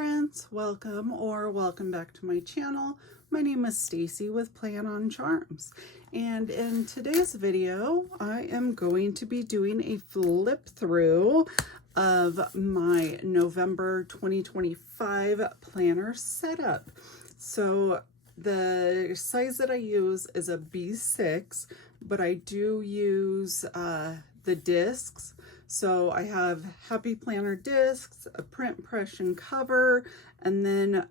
friends, welcome back to my channel. My name is Stacy with Plan on Charms, and in today's video I am going to be doing a flip through of my November 2025 planner setup. So the size that I use is a B6, but I do use the discs. So I have Happy Planner discs, a print impression cover, and then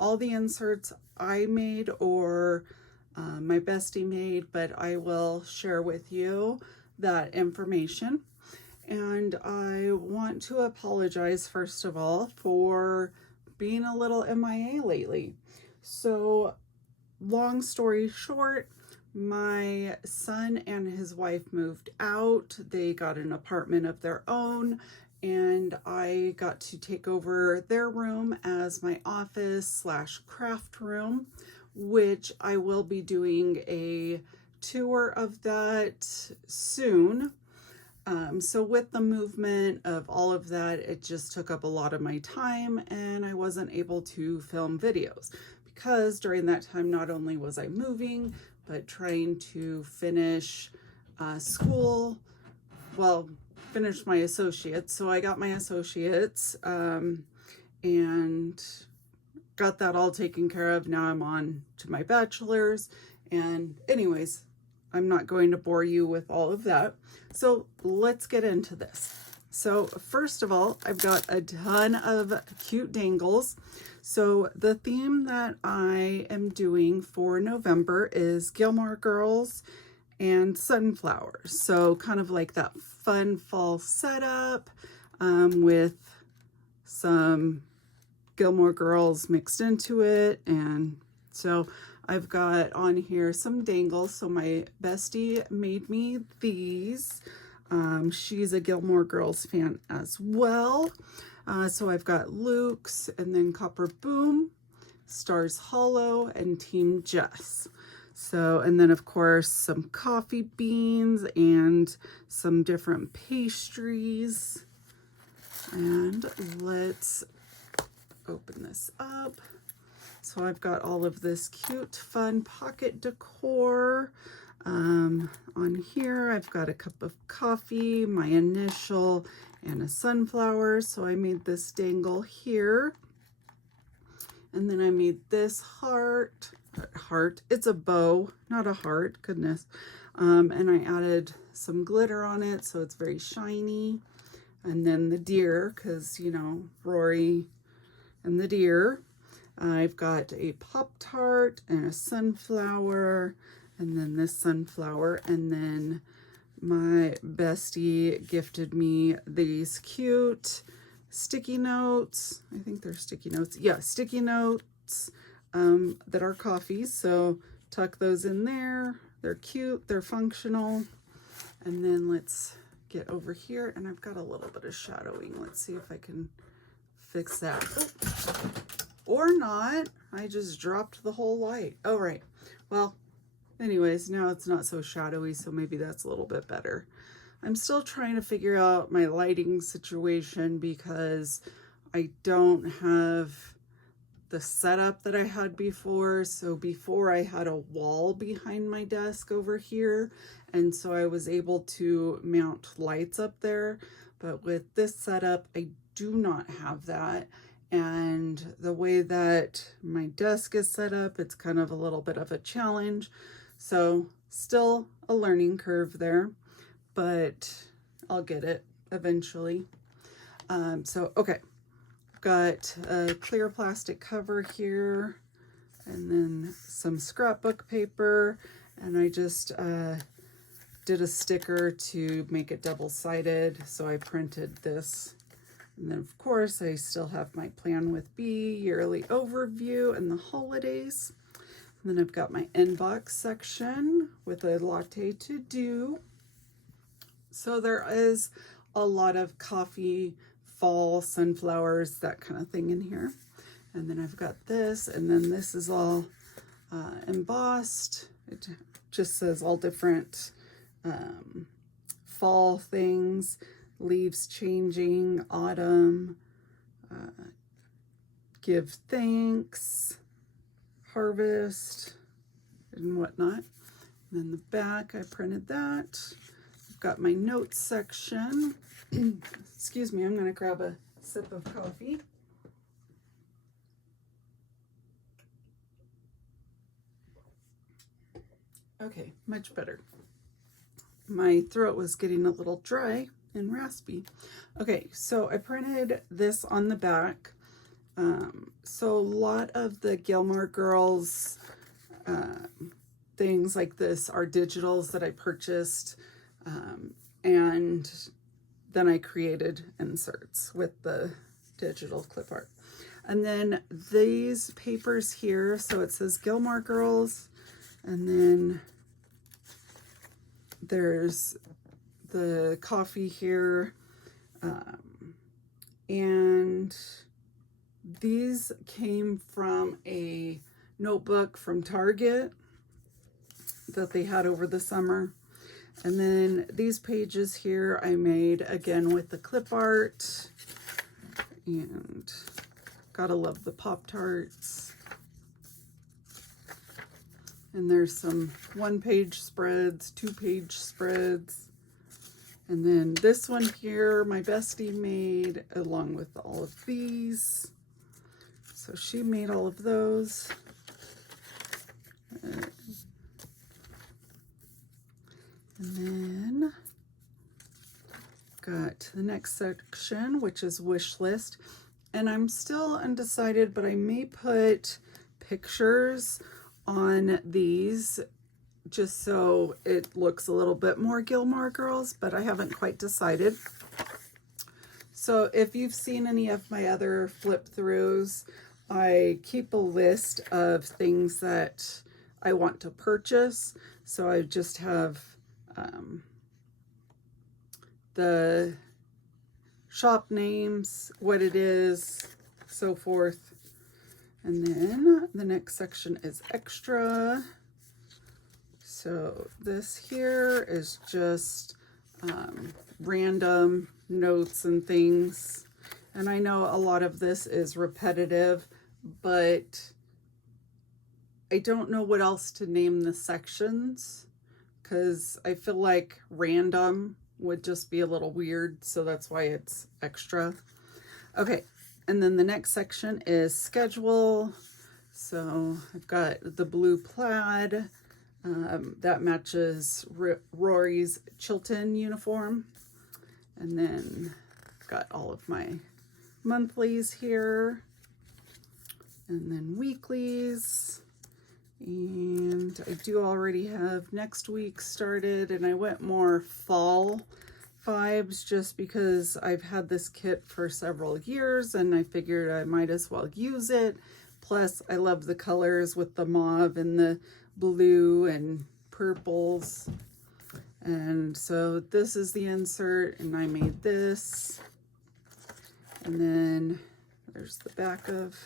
all the inserts I made or my bestie made, but I will share with you that information. And I want to apologize first of all for being a little MIA lately. So long story short, my son and his wife moved out. They got an apartment of their own, and I got to take over their room as my office / craft room, which I will be doing a tour of that soon. So with the movement of all of that, it just took up a lot of my time and I wasn't able to film videos because during that time, not only was I moving, but trying to finish school, finish my associates. So I got my associates and got that all taken care of. Now I'm on to my bachelor's. And anyways, I'm not going to bore you with all of that. So let's get into this. So first of all, I've got a ton of cute dangles. So the theme that I am doing for November is Gilmore Girls and sunflowers. So kind of like that fun fall setup with some Gilmore Girls mixed into it. And so I've got on here some dangles. So my bestie made me these. She's a Gilmore Girls fan as well. So I've got Luke's, and then Copper Boom, Stars Hollow, and Team Jess. So, and then of course some coffee beans and some different pastries. And let's open this up. So I've got all of this cute, fun pocket decor. On here, I've got a cup of coffee, my initial, and a sunflower. So I made this dangle here. And then I made this heart. It's a bow, not a heart, goodness. And I added some glitter on it, so it's very shiny. And then the deer, because, you know, Rory and the deer. I've got a Pop-Tart and a sunflower, and then this sunflower, and then my bestie gifted me these cute sticky notes. I think they're sticky notes. Yeah, sticky notes that are coffee. So tuck those in there. They're cute. They're functional. And then let's get over here. And I've got a little bit of shadowing. Let's see if I can fix that. Oh. Or not. I just dropped the whole light. Oh, right. Well, anyways, now it's not so shadowy, so maybe that's a little bit better. I'm still trying to figure out my lighting situation because I don't have the setup that I had before. So before I had a wall behind my desk over here, and so I was able to mount lights up there. But with this setup, I do not have that. And the way that my desk is set up, it's kind of a little bit of a challenge. So still a learning curve there, but I'll get it eventually. Okay, got a clear plastic cover here, and then some scrapbook paper, and I just did a sticker to make it double-sided, so I printed this. And then of course I still have my Plan with B yearly overview and the holidays. And then I've got my inbox section with a latte to do. So there is a lot of coffee, fall, sunflowers, that kind of thing in here. And then I've got this, and then this is all embossed. It just says all different fall things, leaves changing, autumn, give thanks, harvest, and whatnot. And then the back, I printed that. I've got my notes section. Excuse me, I'm going to grab a sip of coffee. Okay, much better. My throat was getting a little dry and raspy. Okay, so I printed this on the back. So a lot of the Gilmore Girls things like this are digitals that I purchased, and then I created inserts with the digital clip art. And then these papers here, so it says Gilmore Girls, and then there's the coffee here, and these came from a notebook from Target that they had over the summer. And then these pages here I made again with the clip art, and gotta love the Pop-Tarts. And there's some 1-page spreads, 2-page spreads. And then this one here, my bestie made along with all of these. So she made all of those. And then got the next section, which is wish list. And I'm still undecided, but I may put pictures on these just so it looks a little bit more Gilmore Girls, but I haven't quite decided. So if you've seen any of my other flip throughs, I keep a list of things that I want to purchase. So I just have the shop names, what it is, so forth. And then the next section is extra. So this here is just random notes and things. And I know a lot of this is repetitive, but I don't know what else to name the sections because I feel like random would just be a little weird. So that's why it's extra. Okay. And then the next section is schedule. So I've got the blue plaid that matches Rory's Chilton uniform. And then I've got all of my monthlies here. And then weeklies. And I do already have next week started, and I went more fall vibes just because I've had this kit for several years and I figured I might as well use it. Plus I love the colors with the mauve and the blue and purples. And so this is the insert, and I made this. And then there's the back of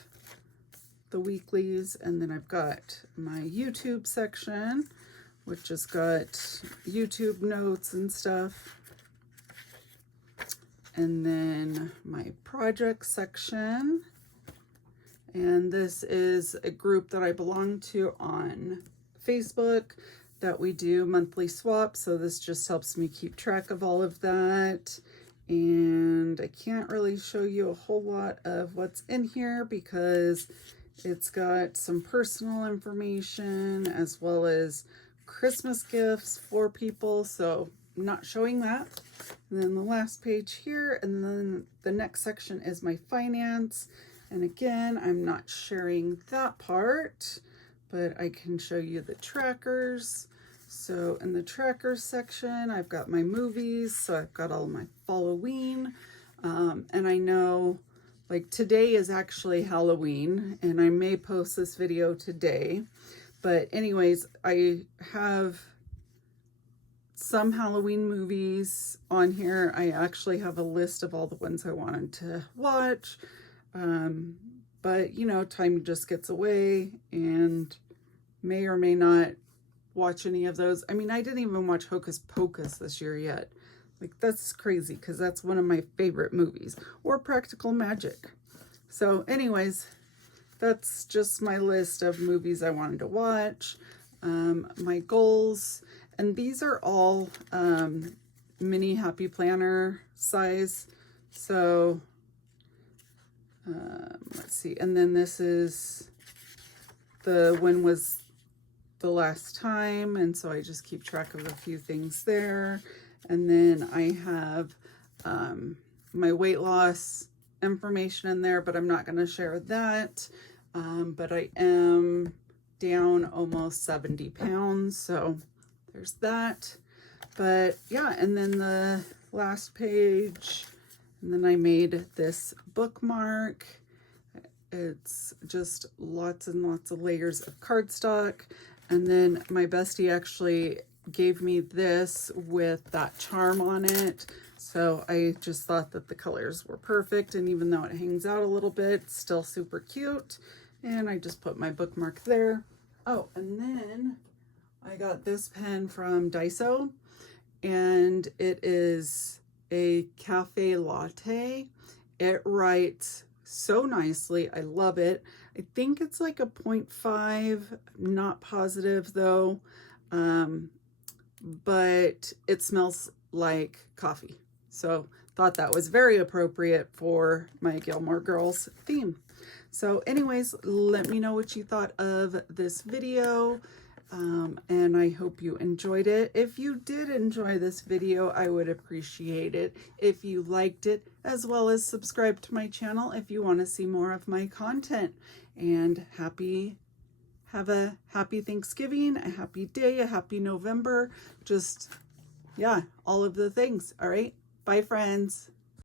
the weeklies, and then I've got my YouTube section, which has got YouTube notes and stuff. And then my project section, and this is a group that I belong to on Facebook that we do monthly swaps, so this just helps me keep track of all of that. And I can't really show you a whole lot of what's in here because it's got some personal information as well as Christmas gifts for people, so I'm not showing that. And then the last page here, and then the next section is my finance. And again, I'm not sharing that part, but I can show you the trackers. So in the trackers section, I've got my movies. So I've got all my Halloween. And I know like today is actually Halloween, and I may post this video today. But anyways, I have some Halloween movies on here. I actually have a list of all the ones I wanted to watch. But you know, time just gets away and may or may not watch any of those. I mean, I didn't even watch Hocus Pocus this year yet. Like, that's crazy because that's one of my favorite movies. Or Practical Magic. So anyways, that's just my list of movies I wanted to watch, my goals, and these are all mini Happy Planner size. So let's see, and then this is the when was the last time, and so I just keep track of a few things there. And then I have my weight loss information in there, but I'm not going to share that. But I am down almost 70 pounds, so there's that. But yeah, and then the last page, and then I made this bookmark. It's just lots and lots of layers of cardstock. And then my bestie actually gave me this with that charm on it. So I just thought that the colors were perfect. And even though it hangs out a little bit, it's still super cute. And I just put my bookmark there. Oh, and then I got this pen from Daiso. And it is a cafe latte. It writes so nicely. I love it. I think it's like a 0.5, not positive though, but it smells like coffee. So thought that was very appropriate for my Gilmore Girls theme. So anyways, let me know what you thought of this video. And I hope you enjoyed it. If you did enjoy this video, I would appreciate it if you liked it, as well as subscribe to my channel if you want to see more of my content. And have a happy Thanksgiving, a happy day, a happy November. Just, yeah, all of the things. All right. Bye, friends.